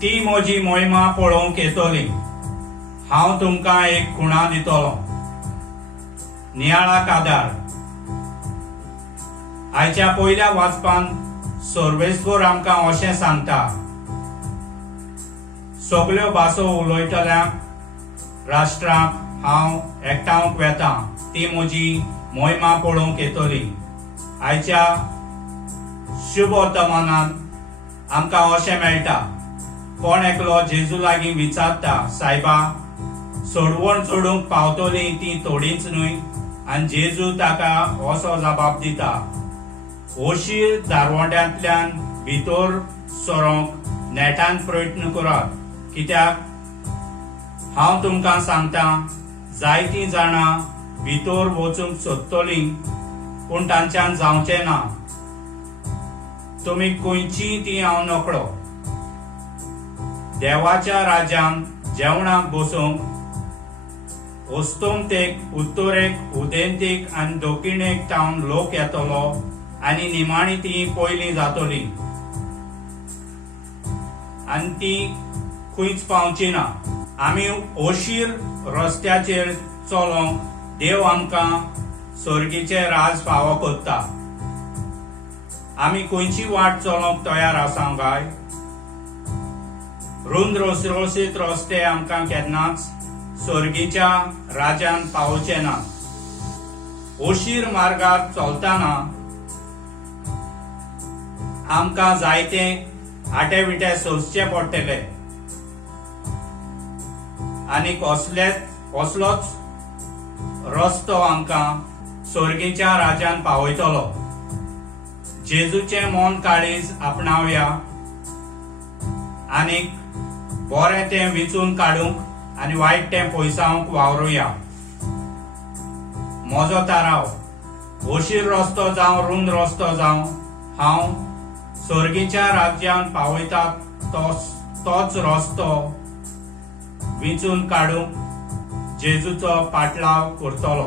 ती म्हजी मोहिमा पळोवंक येतली। हांव तुमकां एक खुणा दितलो, नियाळाक आदार। आयच्या पयल्या वाचपान सर्वेस्वर आमकां अशें सांगता, सगल्यो भासो उलयतल्यांक राष्ट्रांक हांव एकठांवक वेता, ती म्हजी मोहिमा पळोवंक येतली। आयच्या शुभ वर्तमानांत आमकां अशें मेळटा, कोण एकलो जेजू लागीं विचारता, सायबा सोडवण सोडूंक पावतली ती थोडीच न्हय, आनी जेजू ताका असो जबाब दिता, ओशीर दारवंट्यांतल्यान भितर सरोंक नेटान प्रयत्न करात, कित्याक हांव तुमकां सांगतां, जायतीं जाणां भितर वचूंक सोदतलीं पूण तांच्यान जावचें ना। तुमी खंयचीं ती हांव नकळो। देवाच्या राज्यांत जेवणाक बसूंक ओस्तोमतेक, उत्तरेक, उदेंतेक आनी दक्षिणेक थावन लोक येतलो आनी निमाणी ती पयलीं जातली आनी ती खंयच पावची ना। आमी ओशीर रस्त्याचेर चलोंक देव आमकां सर्गीचे राज फावो कोत्ता। आमी खंयची वाट चलोंक तयार आसा काय? रुंद रसरशीत रस्ते आमकां केन्नाच सर्गीच्या राज्यान पावोवचे ना। ओशीर मार्गार चलतना आमकां जायते आटेविटे सोंसचे पडटले आनी कसलोच रस्तो आमकां सर्गीच्या राज्यान पावयतलो। जेजूचें मोन काळीज आपणावया आनी बरें तें विचून काडूंक आनी वायट तें पयसावंक वावरुया। म्हजो थाराव ओशीर रस्तो जावं रुंद रस्तो जावं, हांव सर्गीच्या राज्यान पावयता तोच रस्तो विचून काडूंक जेजूचो पाटलाव करतलो।